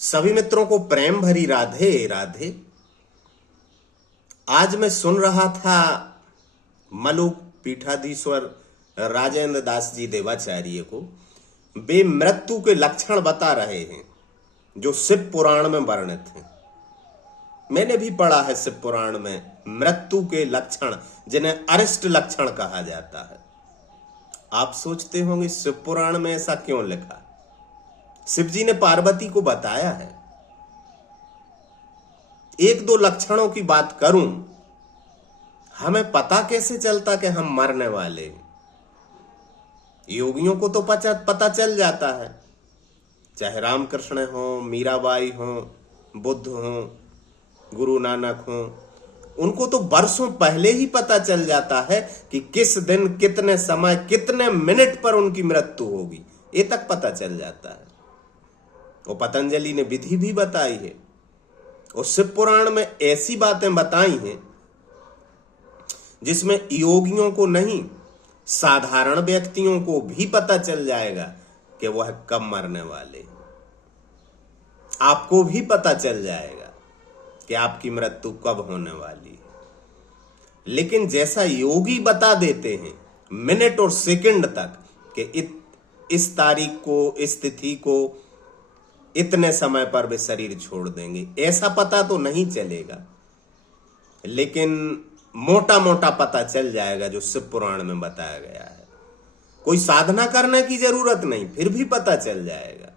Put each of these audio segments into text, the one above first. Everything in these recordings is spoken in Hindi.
सभी मित्रों को प्रेम भरी राधे राधे। आज मैं सुन रहा था मलुक पीठाधीश्वर राजेंद्र दास जी देवाचार्य को। वे मृत्यु के लक्षण बता रहे हैं जो शिव पुराण में वर्णित हैं। मैंने भी पढ़ा है शिव पुराण में मृत्यु के लक्षण जिन्हें अरिष्ट लक्षण कहा जाता है। आप सोचते होंगे शिव पुराण में ऐसा क्यों लिखा? शिव जी ने पार्वती को बताया है। एक दो लक्षणों की बात करूं, हमें पता कैसे चलता कि हम मरने वाले हैं? योगियों को तो पता चल जाता है, चाहे रामकृष्ण हो, मीराबाई हो, बुद्ध हो, गुरु नानक हो, उनको तो वर्षों पहले ही पता चल जाता है कि किस दिन, कितने समय, कितने मिनट पर उनकी मृत्यु होगी। ये तक पता चल जाता है। वो पतंजलि ने विधि भी बताई है और शिव पुराण में ऐसी बातें बताई हैं जिसमें योगियों को नहीं, साधारण व्यक्तियों को भी पता चल जाएगा कि वह कब मरने वाले। आपको भी पता चल जाएगा कि आपकी मृत्यु कब होने वाली है। लेकिन जैसा योगी बता देते हैं मिनट और सेकंड तक कि इस तारीख को, इस तिथि को, इतने समय पर वे शरीर छोड़ देंगे, ऐसा पता तो नहीं चलेगा, लेकिन मोटा मोटा पता चल जाएगा जो शिव पुराण में बताया गया है। कोई साधना करने की जरूरत नहीं, फिर भी पता चल जाएगा,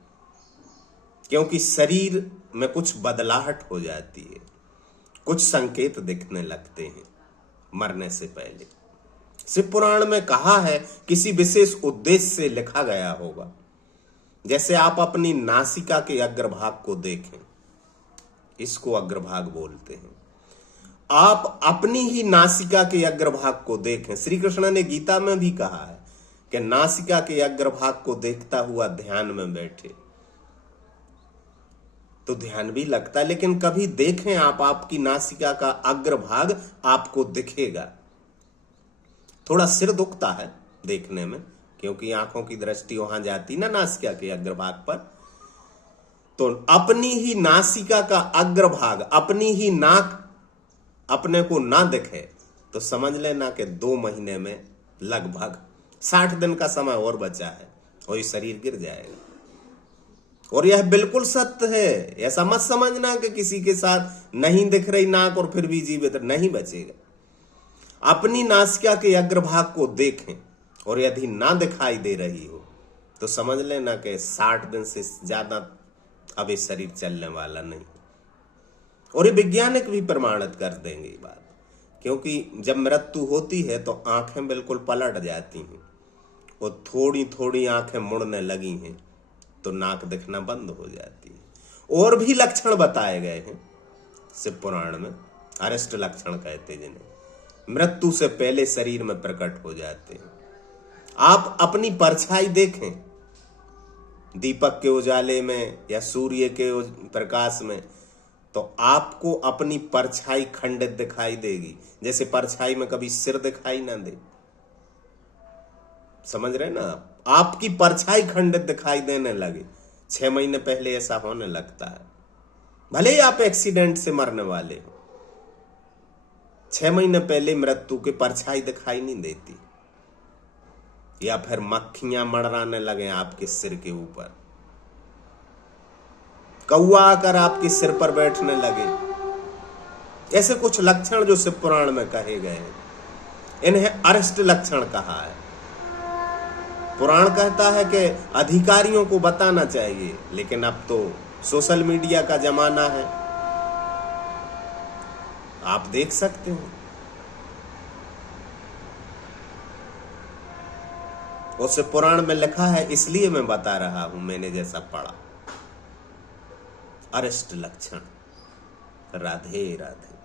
क्योंकि शरीर में कुछ बदलाहट हो जाती है, कुछ संकेत दिखने लगते हैं मरने से पहले। शिव पुराण में कहा है किसी विशेष उद्देश्य से लिखा गया होगा। जैसे आप अपनी नासिका के अग्रभाग को देखें, इसको अग्रभाग बोलते हैं। आप अपनी ही नासिका के अग्रभाग को देखें। श्री कृष्ण ने गीता में भी कहा है कि नासिका के अग्रभाग को देखता हुआ ध्यान में बैठे, तो ध्यान भी लगता है। लेकिन कभी देखें आप, आपकी नासिका का अग्रभाग आपको दिखेगा। थोड़ा सिर दुखता है देखने में, क्योंकि आंखों की दृष्टि वहां जाती ना नासिका के अग्रभाग पर। तो अपनी ही नासिका का अग्रभाग, अपनी ही नाक अपने को ना दिखे तो समझ लेना कि 2 महीने में लगभग 60 दिन का समय और बचा है और ये शरीर गिर जाएगा। और यह बिल्कुल सत्य है। ऐसा मत समझना कि किसी के साथ नहीं दिख रही नाक और फिर भी जीवित नहीं बचेगा। अपनी नासिका के अग्रभाग को देखें और यदि ना दिखाई दे रही हो तो समझ लेना कि 60 दिन से ज्यादा अब ये शरीर चलने वाला नहीं। और ये वैज्ञानिक भी प्रमाणित कर देंगे ये बात, क्योंकि जब मृत्यु होती है तो आंखें बिल्कुल पलट जाती हैं और थोड़ी थोड़ी आंखें मुड़ने लगी हैं तो नाक दिखना बंद हो जाती है। और भी लक्षण बताए गए हैं शिव पुराण में, अरिष्ट लक्षण कहते जिन्हें मृत्यु से पहले शरीर में प्रकट हो जाते हैं। आप अपनी परछाई देखें दीपक के उजाले में या सूर्य के प्रकाश में, तो आपको अपनी परछाई खंडित दिखाई देगी। जैसे परछाई में कभी सिर दिखाई ना दे, समझ रहे ना? आपकी परछाई खंडित दिखाई देने लगे। 6 महीने पहले ऐसा होने लगता है। भले ही आप एक्सीडेंट से मरने वाले हो, 6 महीने पहले मृत्यु की परछाई दिखाई नहीं देती। या फिर मक्खियां मंडराने लगे आपके सिर के ऊपर, कौआ आकर आपके सिर पर बैठने लगे। ऐसे कुछ लक्षण जो शिव पुराण में कहे गए हैं, इन्हें अरिष्ट लक्षण कहा है। पुराण कहता है कि अधिकारियों को बताना चाहिए, लेकिन अब तो सोशल मीडिया का जमाना है, आप देख सकते हो। उस पुराण में लिखा है, इसलिए मैं बता रहा हूं, मैंने जैसा पढ़ा। अरिष्ट लक्षण। राधे राधे।